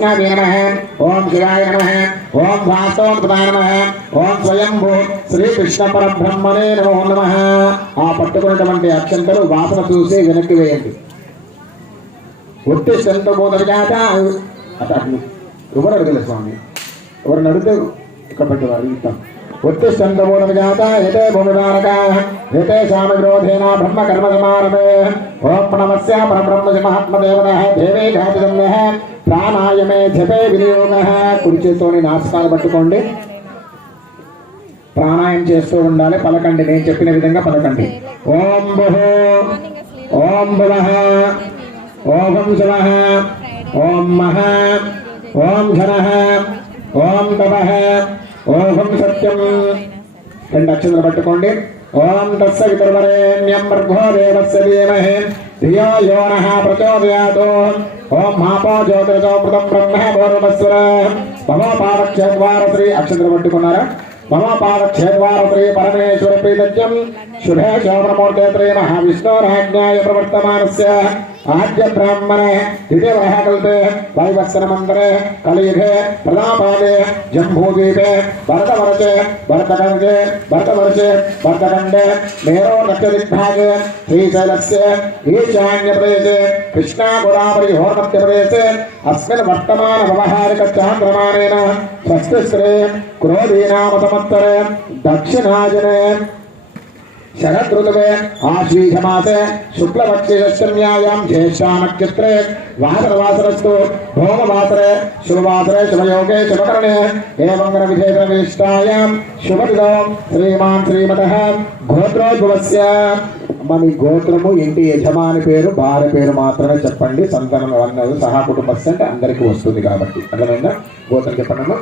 वैष्णवे नमः ओम शिवाय नमः ओम वास्तवोत्पदाय नमः ओम स्वयंभू श्री कृष्ण परब्रह्मणे नमो नमः। आ పట్టుకున్నటువంటి అక్షంతలు వాసన చూసి వెనక్కి వేయండి. ఒట్టి సంతబోధజాత అట ఎవరు అడగలేదు స్వామి, ఎవరు అడిగితే ఇక్కడ పెట్టేవారు ఇస్తాం. उत्तिष्ठन्तबोधविजाता एते भूमिवारकाः एतेषां विरोधेन ब्रह्मकर्मसमारभे ओं प्रणवस्य परब्रह्मस्य महात्मदेवतः देवे घातिजन्यः प्राणायामे जपे विनियोगः। కుడి చేత్తోని నాసికాలు పట్టుకోండి, ప్రాణాయామం చేస్తూ ఉండాలి. పలకండి, నేను చెప్పిన విధంగా పలకండి. ఓం భుః ఓం భువః ఓం శివః ఓం మహః ఓం ఝనః ఓం తపః ఓం సత్యం. రెండు అక్షరాలు పట్టుకోండి. ఓం తత్సవితుర్వరేణ్యం భర్గో దేవస్య ధీమహి ధియో యో నః ప్రచోదయాత్. ఓం మాపో జ్యోతిరసోమృతం బ్రహ్మ పూర్వస్వర. మమ పాదక్షేత్వార శ్రీ అక్షరాలు పట్టుకున్నారా? మమ పాదక్షేత్వార శ్రీ పరమేశ్వర ప్రీతజ్యం శుభే శోభనమూర్తే శ్రీ మహావిష్ణోరాజ్ఞాయ ప్రవర్తమానస్య आद्य ब्राह्मणे द्वितीय कल्पे वैवत्सर मंत्रे कलियुगे प्रदापादे जम्बूद्वीपे भरतवर्षे भरतखंडे भरतवर्षे भरतखंडे मेरो नक्षदिग्भागे श्रीशैलस्य ईशान्य प्रदेशे कृष्णा गोदावरी होर्मध्य प्रदेशे अस्मिन् वर्तमान व्यवहारिक चान्द्रमानेन स्वस्तिश्री क्रोधीनाम संवत्सरे दक्षिणायने शरद ऋतुवे आश्वीजमासे शुक्लपक्षे षष्ठम्यायां ज्येष्ठा नक्षत्रे वासरवासरस्तु भौमवासरे शुभवासरे शुभयोगे शुभकरणे एवं विधेयविशिष्टायां शुभदिनौ श्रीमान् श्रीमतः गोत्रोद्भवस्य. మీ గోత్రము, ఇంటి యజమాని పేరు, భార్య పేరు మాత్రమే చెప్పండి. సంతానం అన్నది సహా కుటుంబస్థ అంటే అందరికీ వస్తుంది కాబట్టి. అర్థమైందా? గోత్రం చెప్పండి అమ్మా.